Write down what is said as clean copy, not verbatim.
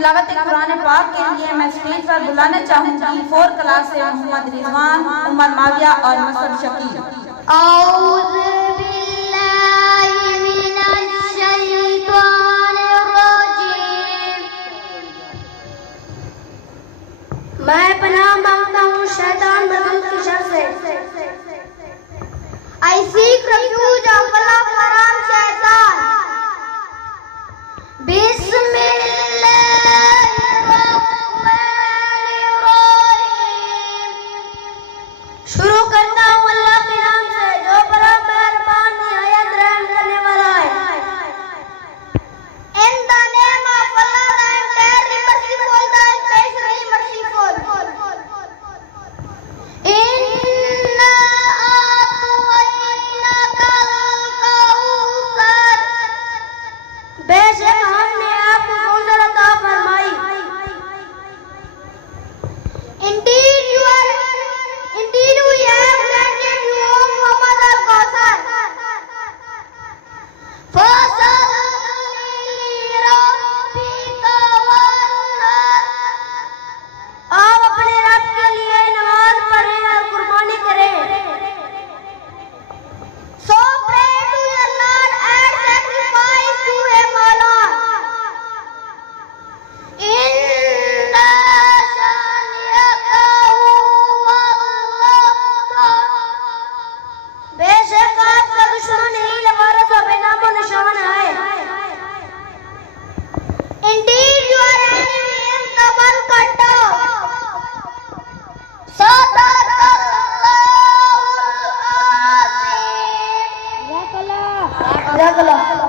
तिलावत कुरान पाक के लिए मैं स्टेज पर बुलाना चाहूंगी 4 क्लास से मोहम्मद रिजवान, उमर माविया और मसद शकील। मैं पनाह मांगता हूँ शैतान मजदूर की शर से। I seek refuge of Allah from शैतान। बिस्मिल्लाहिर्रहमानिर्रहीम। शुरू करता हूँ अल्लाह के नाम से जो बड़ा मेहरबान निहायत रहम करने वाला है। In the name of Allah, the entirely merciful, the especially merciful. Inna a'tainaka al-kawthar। बेशक हमने आपको कौसर अता फरमाई। Indeed we have granted you, O Muhammad, al-Kawthar. फसल्ली लिरब्बिका वन्हर। आप अपने रब के लिए नमाज पढ़ें और कुर्बानी करें। So pray to your Lord and sacrifice to him, O Lord. Inna शानिअका हुवल-अब्तर। बेशक आपका दुश्मन ही लवारस और बेनामो निशान है। Indeed your enemy is the one cut off. Sadaqallahul Azim।